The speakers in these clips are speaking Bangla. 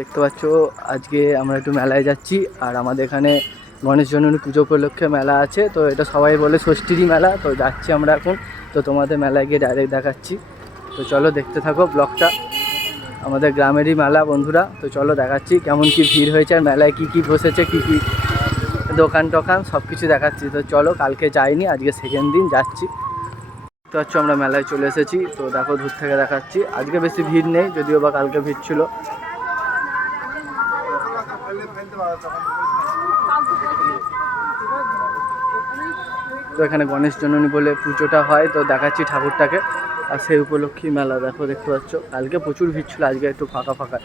দেখতে পাচ্ছ আজকে আমরা একটু মেলায় যাচ্ছি। আর আমাদের এখানে গণেশ জননী পুজো উপলক্ষে মেলা আছে, তো এটা সবাই বলে ষষ্ঠীরই মেলা। তো যাচ্ছি আমরা এখন, তো তোমাদের মেলায় গিয়ে ডাইরেক্ট দেখাচ্ছি। তো চলো দেখতে থাকো ব্লগটা। আমাদের গ্রামেরই মেলা বন্ধুরা, তো চলো দেখাচ্ছি কেমন কি ভিড় হয়েছে আর মেলায় কি কি বসেছে, কি কি দোকান টোকান সব কিছু দেখাচ্ছি। তো চলো, কালকে যাইনি, আজকে সেকেন্ড দিন যাচ্ছি। তো হচ্ছে আমরা মেলায় চলে এসেছি। তো দেখো দূর থেকে দেখাচ্ছি, আজকে বেশি ভিড় নেই, যদিও বা কালকে ভিড় ছিল। তো এখানে গণেশ জননী বলে পুজোটা হয়, তো দেখাচ্ছি ঠাকুরটাকে। আর সেই উপলক্ষেই মেলা দেখো, দেখতে পাচ্ছ কালকে প্রচুর ভিড় ছিল, আজকে একটু ফাঁকা ফাঁকা।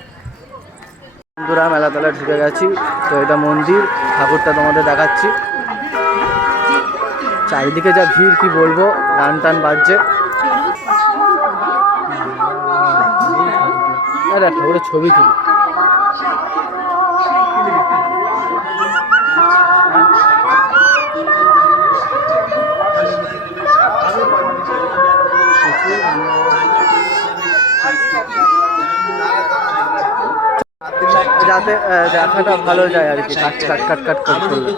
বন্ধুরা মেলা তলায় ঢুকে গেছি। তো এটা মন্দির, ঠাকুরটা তোমাদের দেখাচ্ছি। চারিদিকে যা ভিড় কি বলবো, গান টান বাজছে। আরে ঠাকুরের ছবি তুলি। যাতে দেখাটা ভালো যায় আর কি, কাট কাট কাট কাট করতে।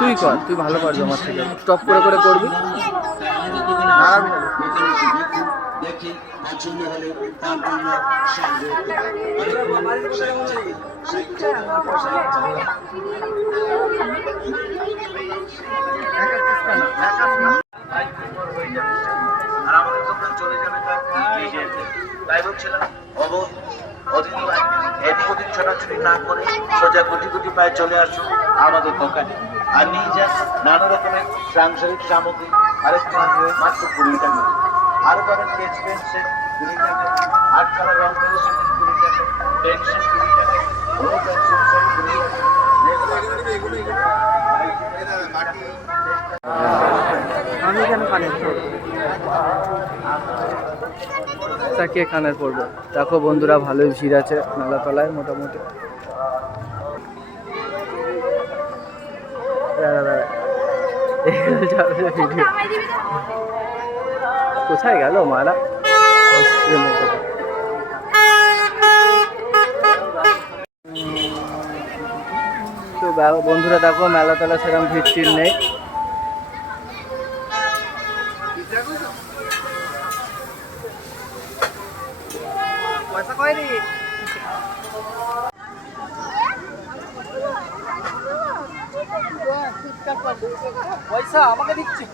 তুই কর, তুই ভালো পারবি আমার থেকে, স্টপ করে করে করবি। আর আমাদের তোমরা চলে যাবে তাই বলছিলাম এদিক ওদিক ছোটাছুটি না করে সোজা গুটি গুটি পায়ে চলে আসো আমাদের দোকানে, আর নিয়ে যান নানা রকমের সাংসারিক সামগ্রী। আরেক মাত্র 20 টাকা, আরো পাবেন স্কেচ পেন্সিল 20 টাকা, আর্ট কালার রং পেন্সিল 20 টাকা, পেন্সিল 20 টাকা, রো পেন্সিল 20 টাকা। আমি কেন কানে কে কানের পড়বো? দেখো বন্ধুরা ভালোই ভিড় আছে মেলা তলায় মোটামুটি। কোথায় গেল মারা? তো বন্ধুরা দেখো মেলা তলা সেরকম ভিড় টিড় নেই। পয়সা কয় রে? পয়সা আমাকে দিচ্ছি,